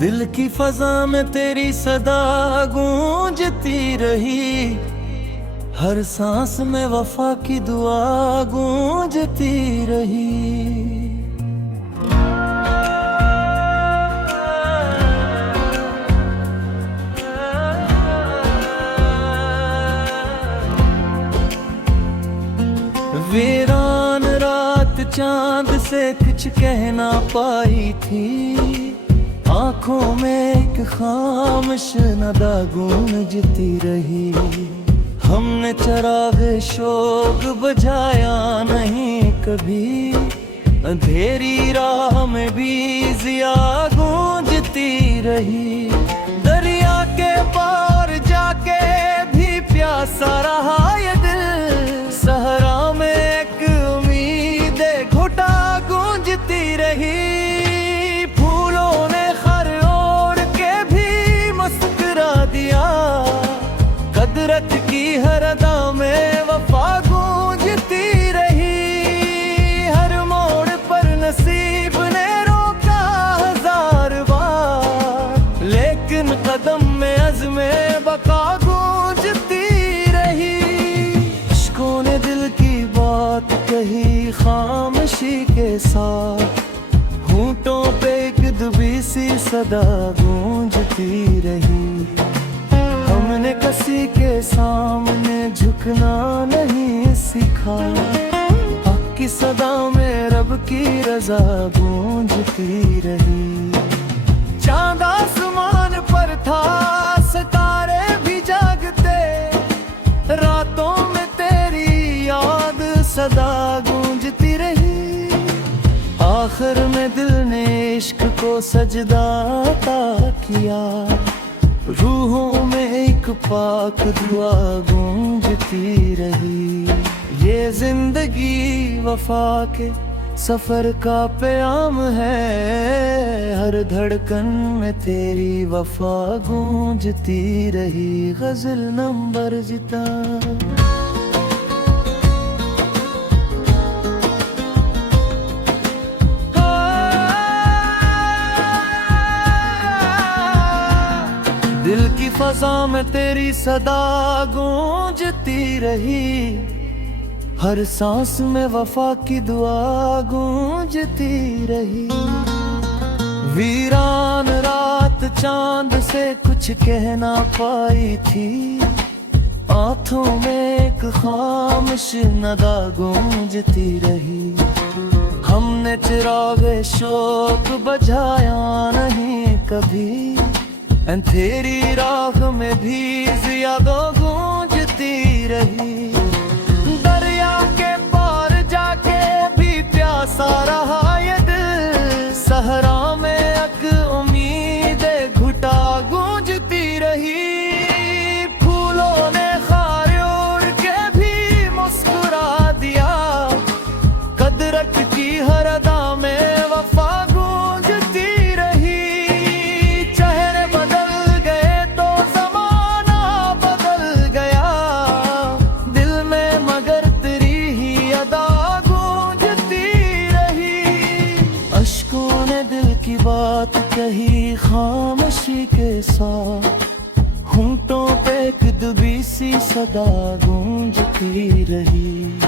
दिल की फजा में तेरी सदा गूंजती रही, हर सांस में वफा की दुआ गूंजती रही। वीरान रात चांद से कुछ कह ना पाई थी, आंखों में एक खामोश नदा गूंजती रही। हमने चरागे शोक बुझाया नहीं कभी, अंधेरी राह में भी जिया गूंजती रही। दरिया के पार जाके भी प्यासा रहा ये दिल, सहरा में एक उम्मीद घुटा गूंजती रही। कुदरत की हर अदा में वफा गूंजती रही। हर मोड़ पर नसीब ने रोका 1000 बार, लेकिन कदम में अज़्मे बका गूंजती रही। इश्कों ने दिल की बात कही खामोशी के साथ, होंठों पे एक दुबी सी सदा गूंजती रही। हमने किसी के सामने झुकना नहीं सीखा, हक की सदा में रब की रजा गूंजती रही। चांद आसमान पर था, सितारे भी जागते, रातों में तेरी याद सदा गूंजती रही। आखिर में दिल ने इश्क को सजदा अता किया, रूहों में एक पाक दुआ गूंजती रही। ये जिंदगी वफा के सफर का प्याम है, हर धड़कन में तेरी वफा गूंजती रही। गजल नंबर जिता दिल की फजा में तेरी सदा गूंजती रही, हर सांस में वफा की दुआ गूंजती रही। वीरान रात चांद से कुछ कह ना पाई थी, आंखों में एक खामोश नदा गूंजती रही। हमने चिरागे शोक बुझाया नहीं कभी, अंधेरी राह में भी जियादा गूंजती रही। दरिया के पार जाके भी प्यासा रहा ये दिल, सहरा में एक उम्मीद घुटा गूंजती रही। फूलों ने खार ओढ़ के भी मुस्कुरा दिया, कुदरत की हर अदा में वफा गूंजती रही। चेहरे बदल गए तो ज़माना बदल गया, दिल में मगर तेरी ही अदा गूंजती रही। अश्कों ने दिल की बात कही खामोशी के साथ, होंठों पे एक दुबी सी सदा गूंजती रही।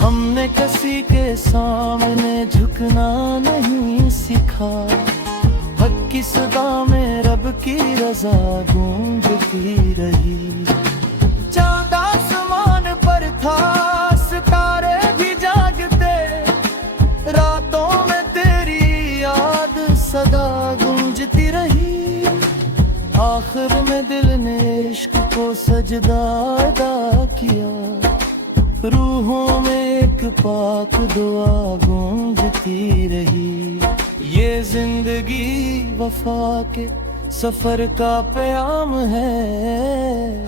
हमने किसी के सामने झुकना नहीं सीखा, हक की सदा में रब की रजा गूंजती रही। चांद आसमान पर था, सितारे भी जागते, रातों में तेरी याद सदा गूंजती रही। आखिर में दिल ने इश्क को सजदा अदा किया, रूहों में एक पाक दुआ गूंजती रही। ये जिंदगी वफा के सफर का प्याम है,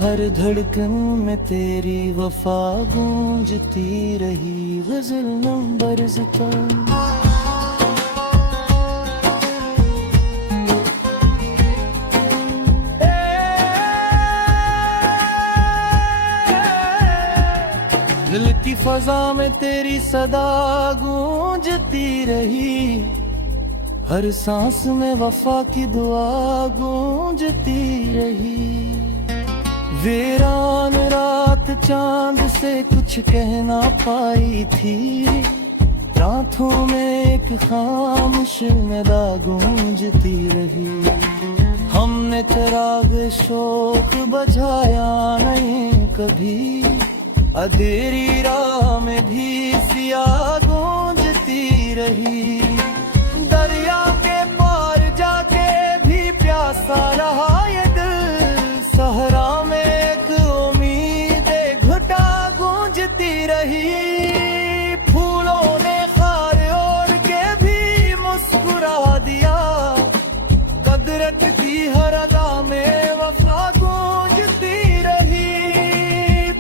हर धड़कन में तेरी वफा गूंजती रही। गजल नंबर जिता दिल की फजा में तेरी सदा गूंजती रही, हर सांस में वफा की दुआ गूंजती रही। वीरान रात चांद से कुछ कह ना पाई थी, रातों में एक खामोश नदा गूंजती रही। हमने चिराग शोक बुझाया नहीं कभी, अंधेरी राह में भी सिया गूंजती रही। दरिया के पार जाके भी प्यासा रहा ये दिल, सहरा में एक उम्मीद घुटा गूंजती रही। फूलों ने खार ओढ़ के भी मुस्कुरा दिया, कदरत की हर अदा में वफा गूंजती रही।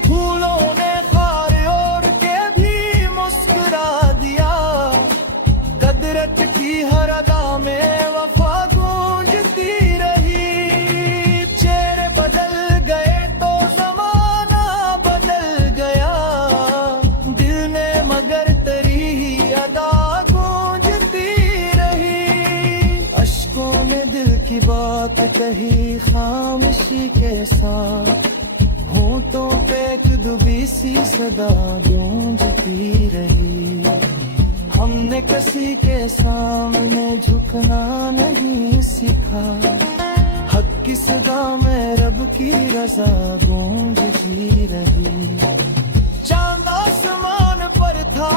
फूलों ने खार ओढ़ के भी मुस्कुरा दिया, कदरत की हर अदा में वफा गूंजती रही। चेहरे बदल गए तो जमाना बदल गया, दिल ने मगर तेरी ही अदा गूंजती रही। अश्कों में दिल की बात कही खामोशी के साथ, होंठों पे एक दुबी सी सदा गूंजती रही। हमने किसी के सामने झुकना नहीं सीखा, हक की सदा में रब की रजा गूंजती रही। चांद आसमान पर था,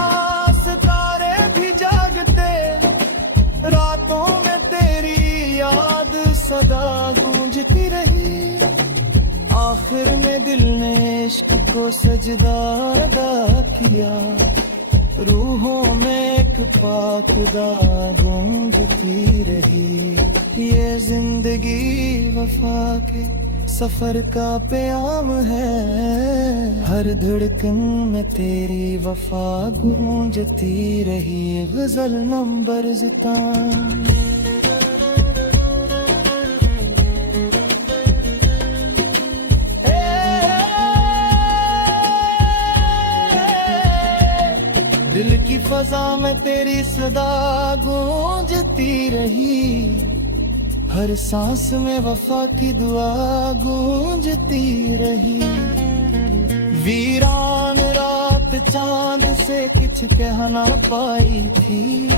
सितारे भी जागते, रातों में तेरी याद सदा गूंजती रही। आखिर में दिल ने इश्क को सजदा अदा किया, रूहों में एक पाक खुदा गूंजती रही। ये जिंदगी वफा के सफर का प्याम है, हर धड़कन में तेरी वफा गूंजती रही। गजल नंबर ज़ितान। दिल की फजा में तेरी सदा गूंजती रही, हर सांस में वफा की दुआ गूंजती रही। वीरान रात चांद से कुछ कह ना पाई थी,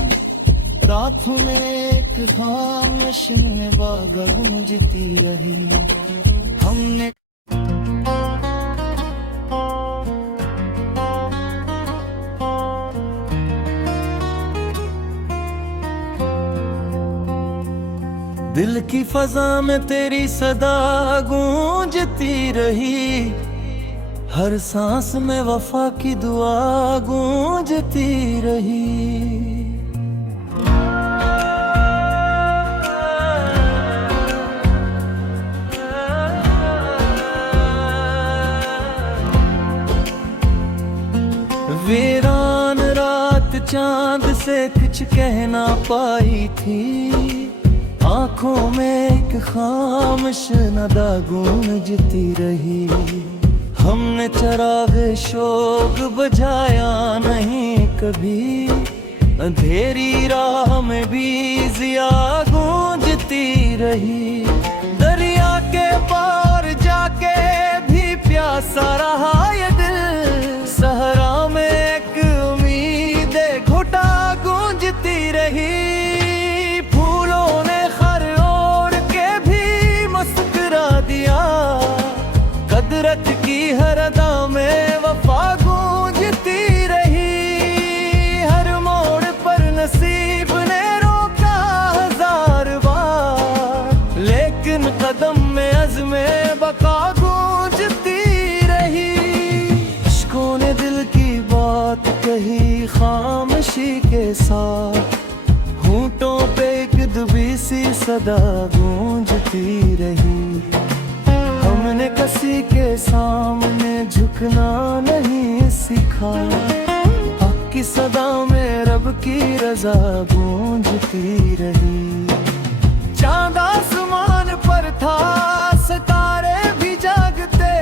रातों में एक खामोश नवा गूंजती रही। हमने दिल की फजा में तेरी सदा गूंजती रही, हर सांस में वफा की दुआ गूंजती रही। वीरान रात चांद से कुछ कह ना पाई थी, आंखों में एक खामोश नदा गूंजती रही। हमने चिराग शोक बुझाया नहीं कभी, अंधेरी राह में भी जिया गूंजती रही। दरिया के पार जाके भी प्यासा रहा ये दिल, सहरा में एक उम्मीद घुटा गूंजती रही। कदरत की हर अदा में वफा गूंजती रही। हर मोड़ पर नसीब ने रोका हजार बार, लेकिन कदम में अज़्मे बका गूंजती रही। इश्कों ने दिल की बात कही खामोशी के साथ, होंठों पे एक दुबी सी सदा गूंजती रही। हमने किसी के सामने झुकना नहीं सीखा, हक की सदा में रब की रजा गूंजती रही। चांद आसमान पर था, सितारे भी जागते,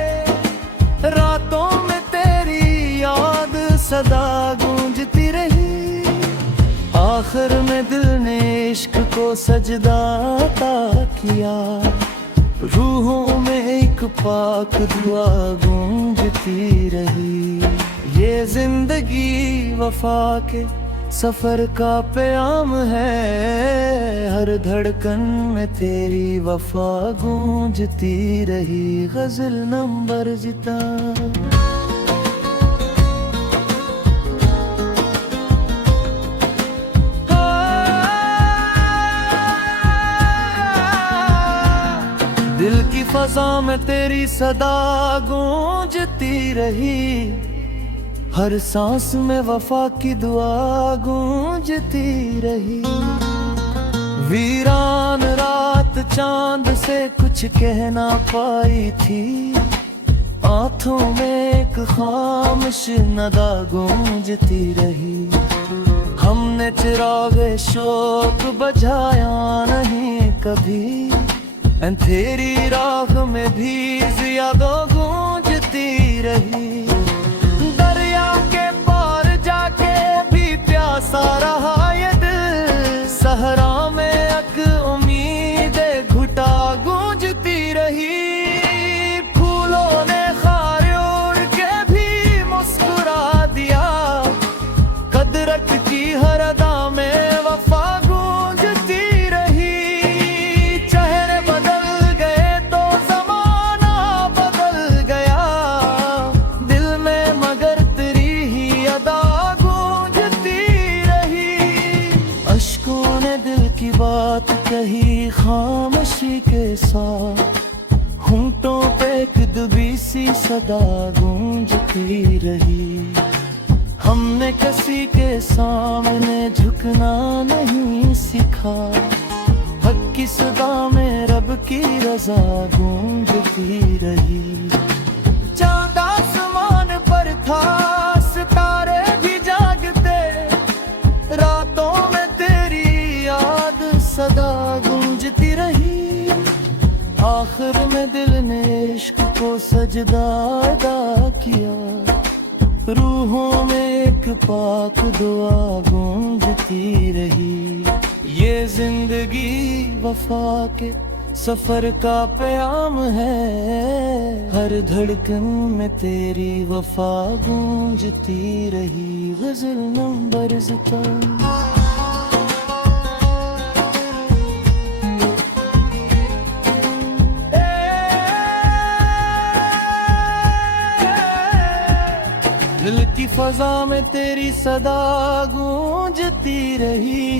रातों में तेरी याद सदा गूंजती रही। आखिर में दिल ने इश्क को सजदा अता किया। रूहों में एक पाक दुआ गूंजती रही। ये जिंदगी वफा के सफर का प्याम है। हर धड़कन में तेरी वफा गूंजती रही। गजल नंबर जिता। दिल की फजा में तेरी सदा गूंजती रही। हर सांस में वफा की दुआ गूंजती रही। वीरान रात चांद से कुछ कह ना पाई थी। आंखों में एक खामोश नदा गूंजती रही। हमने चिरागे शौक बुझाया नहीं कभी। तेरी राह में भी ज़ियादा गूंजती रही। दरिया के पार जाके भी प्यासा रहा ये दिल। सहरा में एक उम्मीद घुटा गूंजती रही। फूलों ने खार ओढ़ के भी मुस्कुरा दिया। कदरत की हर अदा में वफा गूंजती रही। चेहरे बदल गए तो ज़माना बदल गया। दिल में मगर तेरी ही अदा गूंजती रही। अश्कों ने दिल की बात कही खामोशी के साथ। होंठों पे एक दुबी सी सदा गूंजती रही। हमने किसी के सामने झुकना नहीं सीखा। हक की सदा में रब की रजा गूंजती रही। चांद आसमान पर था सितारे भी जागते। रातों में तेरी याद सदा गूंजती रही। आखिर में दिल ने इश्क को सजदा अदा किया। रूहों में एक पाक दुआ गूंजती रही। ये जिंदगी वफा के सफर का प्याम है। हर धड़कन में तेरी वफा गूंजती रही। गजल नंबर जिता। दिल की फजा में तेरी सदा गूंजती रही।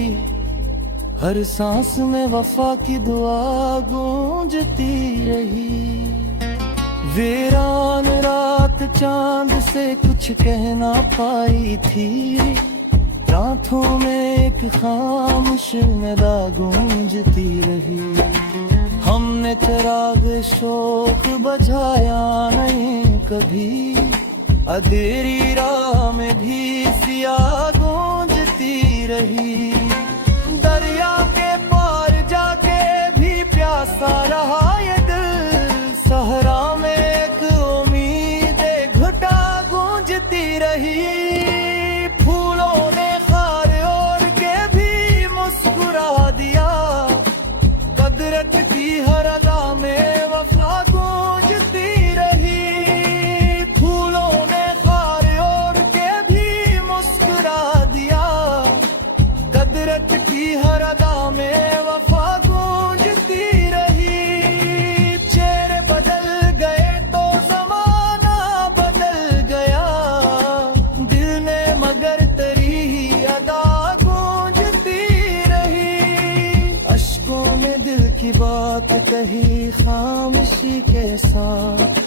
हर सांस में वफा की दुआ गूंजती रही। वीरान रात चांद से कुछ कह ना पाई थी। रातों में एक खामोश नदा गूंजती रही। हमने चिराग शौक बुझाया नहीं कभी। अंधेरी राह में भी सिया गूंजती रही। दरिया के पार जाके भी प्यासा रहा ये दिल। सहरा में एक उम्मीद घुटा गूंजती रही। फूलों ने खार ओढ़ के भी मुस्कुरा दिया। कदरत की हर अदा में वफा गूंजती रही। फूलों ने खार ओढ़ के भी मुस्कुरा दिया। कदरत की हर अदा में वफा गूंजती रही। चेहरे बदल गए तो ज़माना बदल गया। दिल ने मगर तेरी ही अदा गूंजती रही। अश्कों में दिल की बात कही खामोशी के साथ।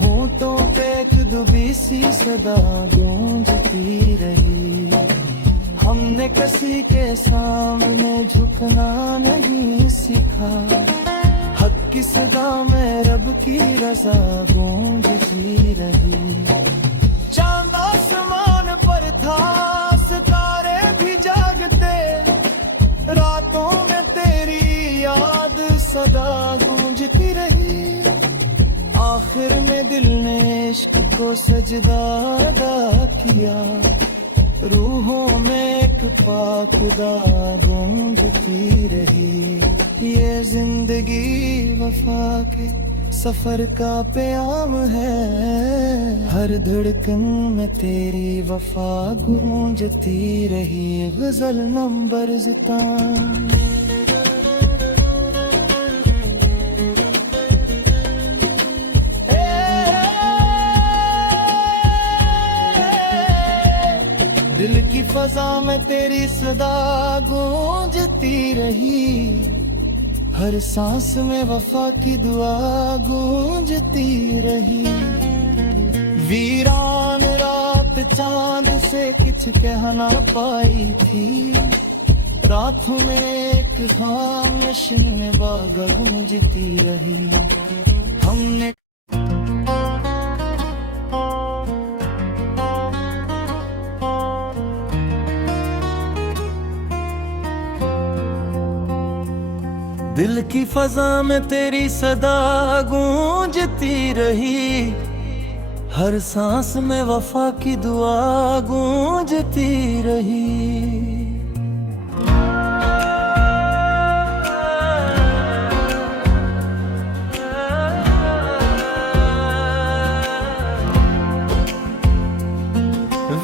होंठों पे एक दुबी सी सदा गूंजती रही। हमने किसी के सामने झुकना नहीं सीखा। हक की सदा में रब की रजा गूंजती रही। चांद आसमान पर था सितारे भी जागते। रातों में तेरी याद सदा गूंजती रही। आखिर में दिल ने इश्क को सजदा अदा किया। रूहों में एक पाक दाग गूंजती रही। ये जिंदगी वफा के सफर का प्याम है, हर धड़कन में तेरी वफा गूंजती रही। गजल नंबर ज़िता। दिल की फजा में तेरी सदा गूंजती रही, हर सांस में वफा की दुआ गूंजती रही। वीरान रात चांद से कुछ कह ना पाई थी, रातों में एक खामोश बाग गूंजती रही। हमने दिल की फजा में तेरी सदा गूंजती रही, हर सांस में वफा की दुआ गूंजती रही।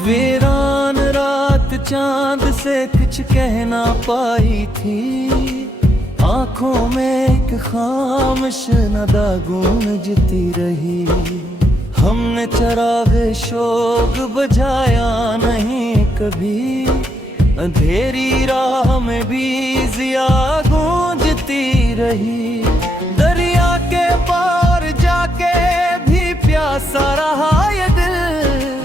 वीरान रात चांद से कुछ कह ना पाई थी, आँखों में एक खामोश नदा गूंजती रही। हमने चराग शोक बुझाया नहीं कभी, अंधेरी राह में भी जिया गूंजती रही। दरिया के पार जाके भी प्यासा रहा ये दिल,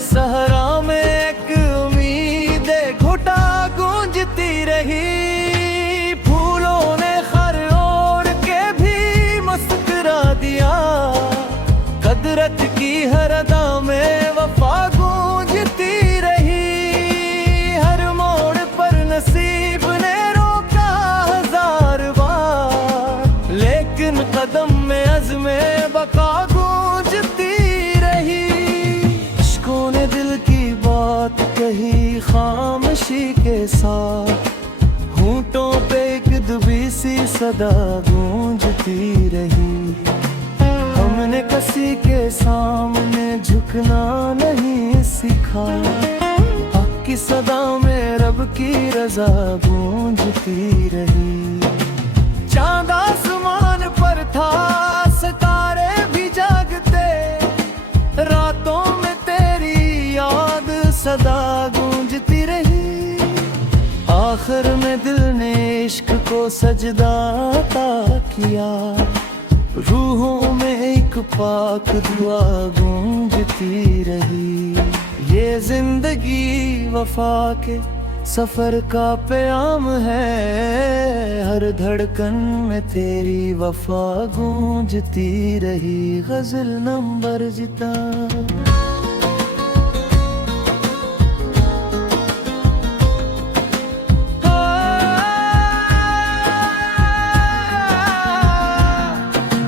सहरा में एक उम्मीद घुटा गूंजती रही। कदरत की हर अदा में वफा गूंजती रही। हर मोड़ पर नसीब ने रोका हजार बार, लेकिन कदम में अज़्मे बका गूंजती रही। इश्कों ने दिल की बात कही खामोशी के साथ, होंठों पे एक दुबी सी सदा गूंजती रही। हमने किसी के सामने झुकना नहीं सीखा, हक की सदा में रब की रजा गूंजती रही। चांद आसमान पर था, सितारे भी जागते, रातों में तेरी याद सदा गूंजती रही। आखिर में दिल ने इश्क को सजदा अता किया, रूहों में एक पाक दुआ गूंजती रही। ये जिंदगी वफा के सफर का प्याम है, हर धड़कन में तेरी वफा गूंजती रही। गजल नंबर ज़िता।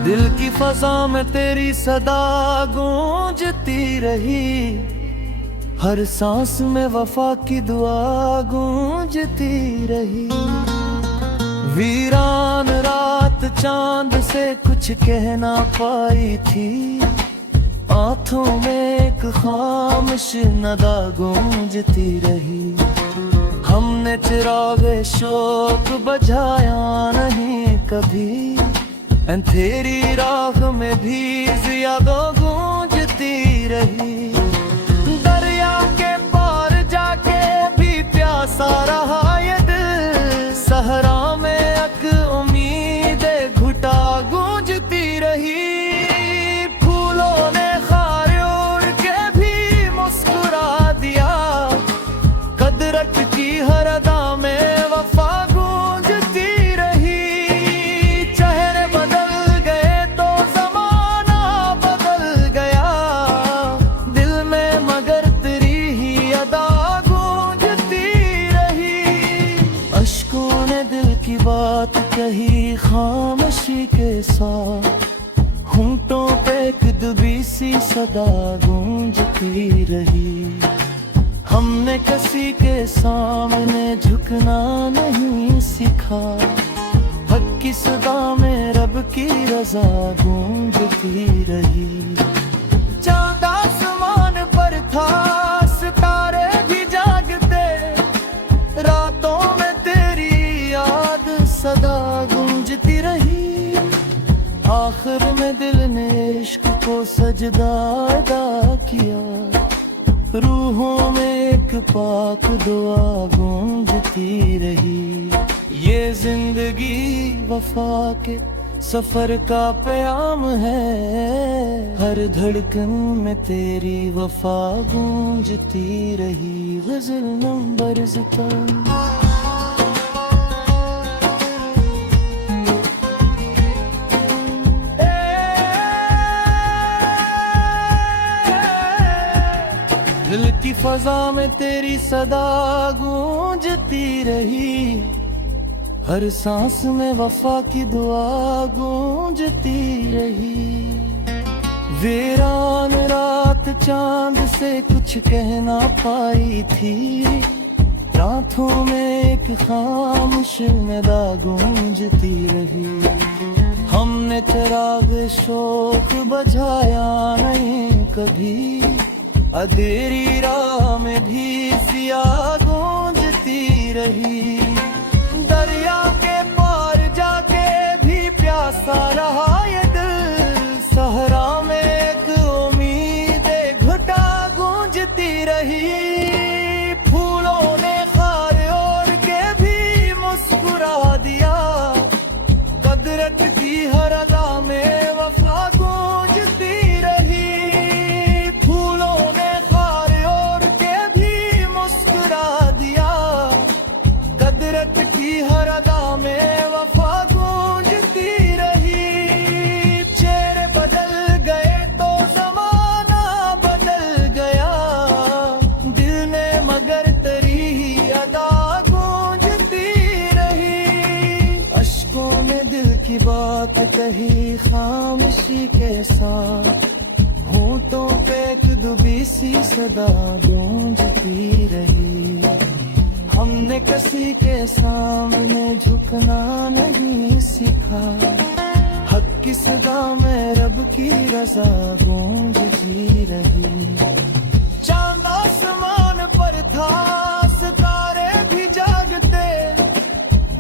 दिल की फजा में तेरी सदा गूंजती रही, हर सांस में वफा की दुआ गूंजती रही। वीरान रात चांद से कुछ कह ना पाई थी, आँखों में एक खामोश नदा गूंजती रही। हमने चिराग शोक बुझाया नहीं कभी, अंधेरी राह में भी जिया गूंजती रही। दरिया के पार जाके भी प्यासा रहा ये दिल, सहरा में एक उम्मीद घुटा गूंजती रही। फूलों ने खारे उड़ के भी मुस्कुरा दिया, कदरत की हर अदा में वफा गूंजती रही। चेहरे बदल गए तो जमाना बदल गया, दिल में मगर तेरी ही अदा गूंजती रही। अश्कों ने दिल की बात कही खामोशी के साथ, होंठों पे एक दुबी सी सदा गूंजती रही। हमने किसी के सामने झुकना नहीं सीखा, हक की सदा में रब की रजा गूंजती रही। चांद आसमान पर था, सितारे भी जागते, रातों में तेरी याद सदा गूंजती रही। आखिर में दिल ने इश्क को सजदा अदा किया, रूहों में एक पाक दुआ गूंजती रही। ये जिंदगी वफा के सफर का प्याम है, हर धड़कन में तेरी वफा गूंजती रही। गजल नंबर ज़िता। दिल की फजा में तेरी सदा गूंजती रही, हर सांस में वफा की दुआ गूंजती रही। वीरान रात चांद से कुछ कह ना पाई थी, रातों में एक खामोश निदा गूंजती रही। हमने चिराग शोक बुझाया नहीं कभी, अंधेरी राह में भी सिया गूंजती रही। दरिया के पार जाके भी प्यासा रहा ये दिल, सहरा में एक उम्मीद घुटा गूंजती रही। फूलों ने खार ओढ़ के भी मुस्कुरा दिया, कदरत की हर अदा में वफा गूंजती रही। फूलों ने खार ओढ़ के भी मुस्कुरा दिया, कदरत की हर अदा में वफा गूंजती रही। चेहरे बदल गए तो जमाना बदल गया, दिल ने मगर तेरी ही अदा गूंजती रही। अश्कों में दिल की बात कही खामोशी के साथ, होंठों पे एक दुबी सी सदा गूंजती रही। हमने किसी के सामने झुकना नहीं सीखा, हक की सदा में रब की रजा गूंजती रही। चांद आसमान पर था, सितारे भी जागते,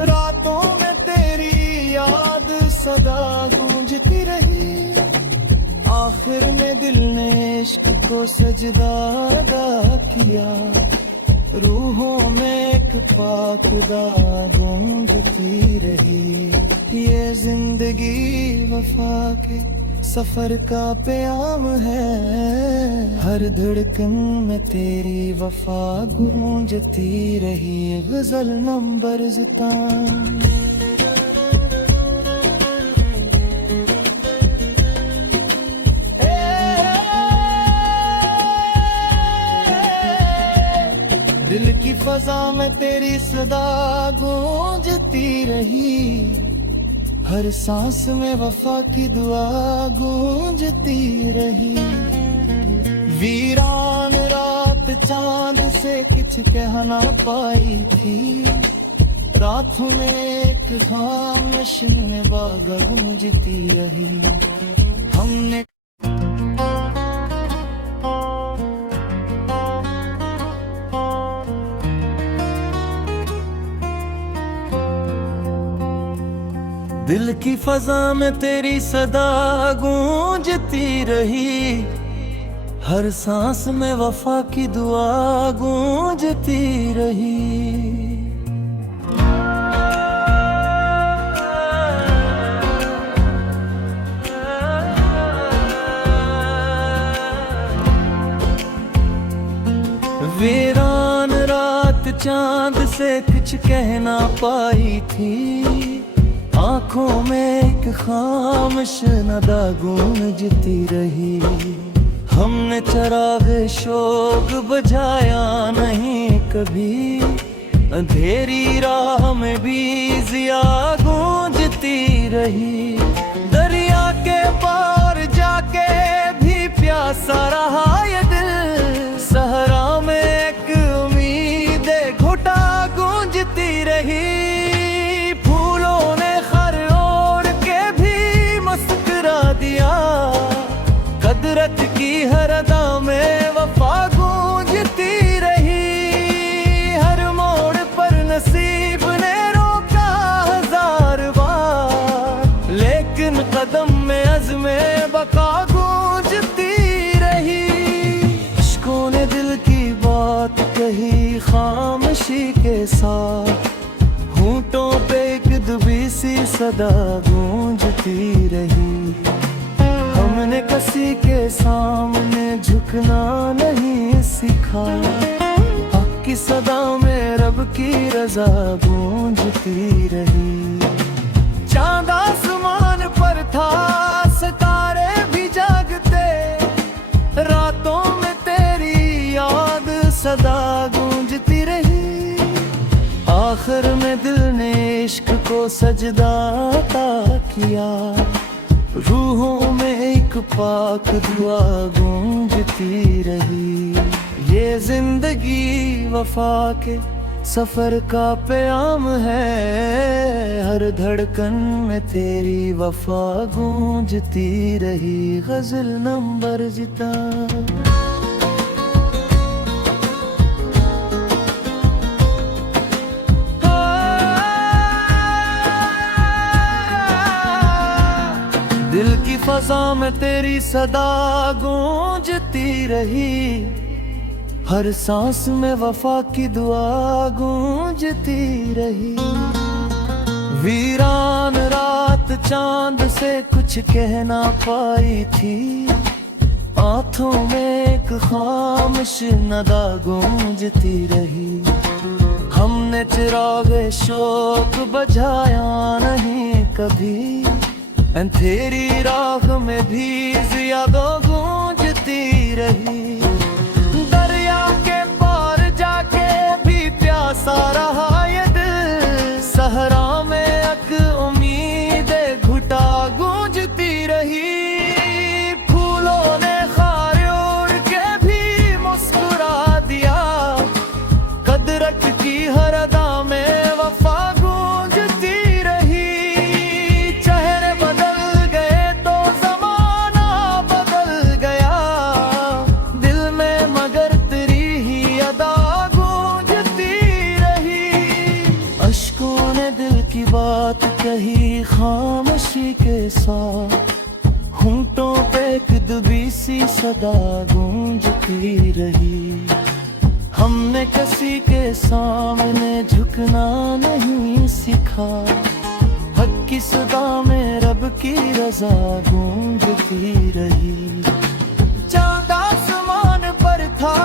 रातों में तेरी याद सदा गूंजती रही। आखिर में दिल ने इश्क को सजदा अदा किया, रूहों में एक पाक दुआ गूंजती रही। ये जिंदगी वफा के सफर का प्याम है, हर धड़कन में तेरी वफा गूंजती रही। गजल नंबर ज़िता। दिल की फजा में तेरी सदा गूंजती रही, हर सांस में वफा की दुआ गूंजती रही। वीरान रात चांद से कुछ कह ना पाई थी, रात में एक खामोश बाग गूंजती रही। हमने दिल की फजा में तेरी सदा गूंजती रही, हर सांस में वफा की दुआ गूंजती रही। वीरान रात चांद से कुछ कह ना पाई थी, आंखों में एक खामोश नदा गूंजती रही। हमने चिराग शोक बुझाया नहीं कभी, अंधेरी राह में भी जिया गूंजती रही। दरिया के पार जाके भी प्यासा रहा ये दिल, सहरा में एक कुदरत की हर अदा में वफा गूंजती रही। हर मोड़ पर नसीब ने रोका 1000 बार, लेकिन कदम में अज़्मे बका गूंजती रही। इश्कों ने दिल की बात कही खामोशी के साथ, होंठों पे एक दुबी सी सदा गूंजती रही। हमने किसी के सामने झुकना नहीं सीखा, हक की सदा में रब की रजा गूंजती रही। चांद आसमान पर था, सितारे भी जागते, रातों में तेरी याद सदा गूंजती रही। आखिर में दिल ने इश्क को सजदा अता किया, रूहों में एक पाक दुआ गूंजती रही। ये जिंदगी वफा के सफर का प्याम है, हर धड़कन में तेरी वफा गूंजती रही। गजल नंबर जिता। दिल की फजा में तेरी सदा गूंजती रही, हर सांस में वफा की दुआ गूंजती रही। वीरान रात चांद से कुछ कह ना पाई थी, आंखों में एक खामोश नदा गूंजती रही। हमने चिराग शौक बुझाया नहीं कभी, तेरी राह में भी ज़ियादा गूंजती रही। दरिया के पार जाके भी प्यासा रहा ये दिल, सहरा में एक उम्मीद घुटा गूंजती रही। फूलों ने खार ओढ़ के भी मुस्कुरा दिया, कुदरत की हर अदा में वफा गूंजती रही। चेहरे बदल गए तो ज़माना बदल गया, दिल में मगर तेरी ही अदा गूंजती रही। अश्कों ने दिल की बात कही खामोशी के साथ, होंठों पे एक दुबी सी सदा गूंजती रही। हमने किसी के सामने झुकना नहीं सीखा, हक की सदा में रब की रजा गूंजती रही। चांद आसमान पर था,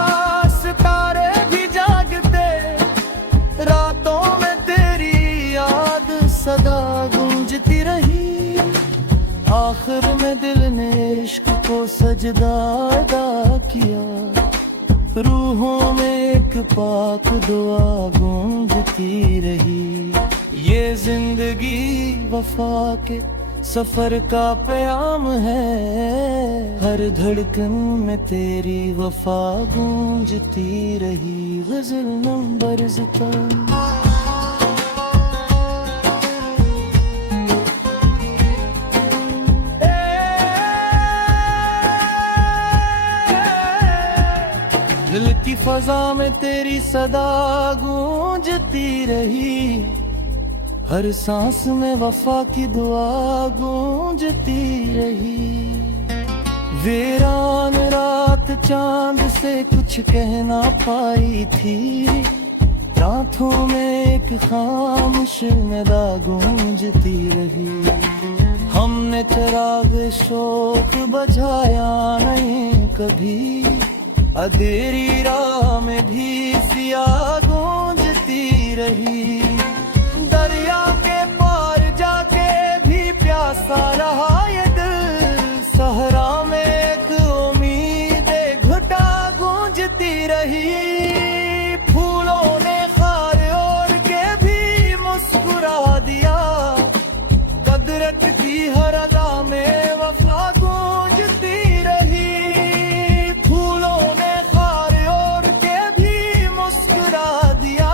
सितारे भी जागते, रातों में तेरी याद सदा गूंजती रही। आखिर में दिल ने इश्क को सजदा अदा किया, रूहों में एक पाक दुआ गूंजती रही। ये जिंदगी वफा के सफर का प्याम है, हर धड़कन में तेरी वफा गूंजती रही। गजल नंबर जिता। दिल की फजा में तेरी सदा गूंजती रही, हर सांस में वफा की दुआ गूंजती रही। वीरान रात चांद से कुछ कह ना पाई थी, रातों में एक खामोश नदा गूंजती रही। हमने चिराग शौक बुझाया नहीं कभी, अंधेरी राह में भी सिया गूंजती रही। दरिया के पार जाके भी प्यासा रहा ये दिल, सहरा में एक उम्मीद घुटा गूंजती रही। फूलों ने खार ओढ़ के भी मुस्कुरा दिया, कुदरत की हर अदा में वफा गूंजती रही। फूलों ने खार ओढ़ के भी मुस्कुरा दिया,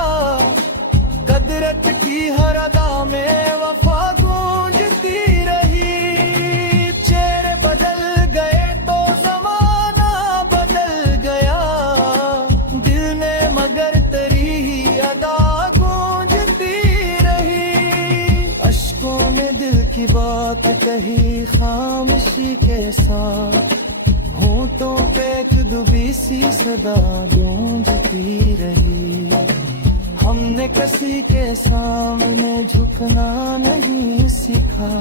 किसी के साथ, होंठों पे एक दुबी सी सदा गूंजती रही। हमने किसी के सामने झुकना नहीं सीखा,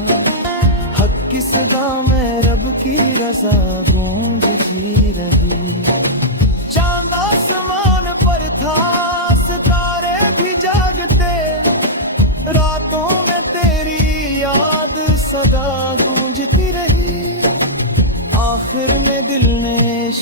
हक की सदा में रब की रजा गूंजती रही। चांद आसमान पर था, सितारे भी जागते, रातों में तेरी याद सदा गूंजती रही। आखिर में दिल ने